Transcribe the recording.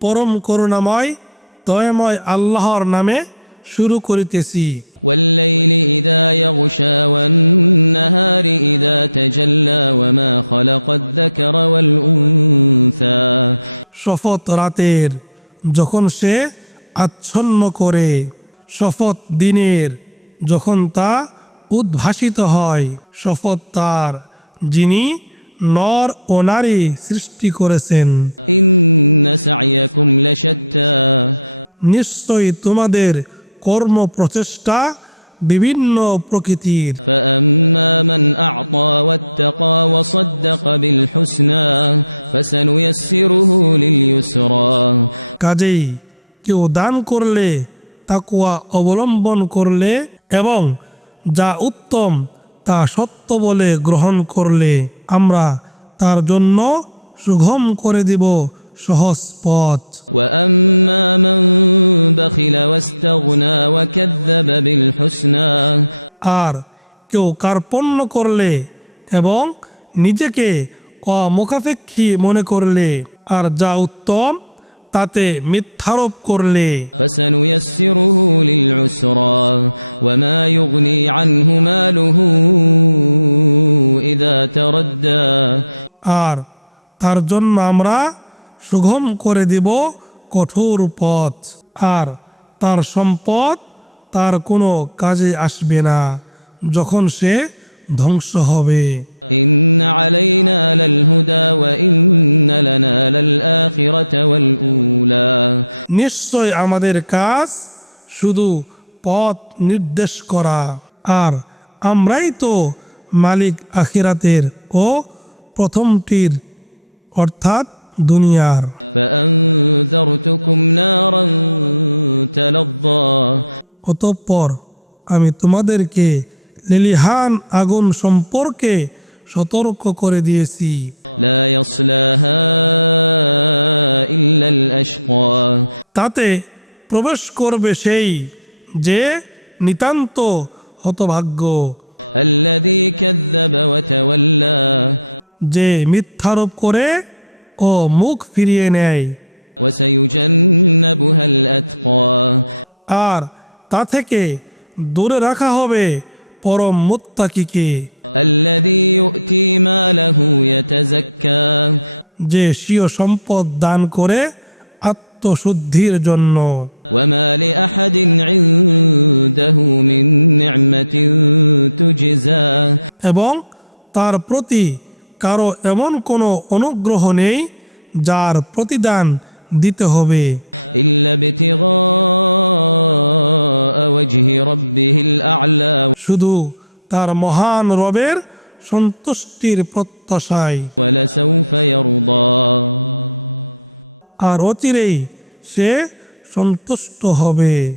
পরম করুণাময়, দয়াময় আল্লাহর নামে শুরু করিতেছি। শপথ রাতের যখন সে আচ্ছন্ন করে, শপথ দিনের যখন তা উদ্ভাসিত হয়, শপথ তার যিনি নর ও নারী সৃষ্টি করেছেন। নিশ্চয়ই তোমাদের কর্ম প্রচেষ্টা বিভিন্ন প্রকৃতির। কাজেই কেউ দান করলে তাকুয়া অবলম্বন করলে এবং যা উত্তম তা সত্য বলে গ্রহণ করলে। আমরা তার জন্য সুগম করে দিব সহজ পথ। আর কেউ কার্পণ্য করলে এবং নিজেকে অমুখাপেক্ষী মনে করলে আর যা উত্তম তাতে মিথ্যারোপ করলে। আর তার জন্য আমরা সুগম করে দিব কঠোর পথ। আর তার সম্পদ তার কোনো কাজে আসবে না, যখন সে ধ্বংস হবে। নিশ্চয় আমাদের কাজ শুধু পথ নির্দেশ করা। আর আমরাই তো মালিক আখিরাতের ও প্রথমটির অর্থাৎ দুনিয়ার। অতঃপর আমি তোমাদেরকে লিলিহান আগুন সম্পর্কে সতর্ক করে দিয়েছি। তাতে প্রবেশ করবে সেই যে নিতান্ত হতভাগ্য। যে মিথ্যারোপ করে ও মুখ ফিরিয়ে নেয়। আর তা থেকে দূরে রাখা হবে পরম মুত্তাকিকে। যে স্বীয় সম্পদ দান করে আত্মশুদ্ধির জন্য। এবং তার প্রতি কারও এমন কোনো অনুগ্রহ নেই যার প্রতিদান দিতে হবে। শুধু তার মহান রবের সন্তুষ্টির প্রত্যাশায়। আর অচিরেই সে সন্তুষ্ট হবে।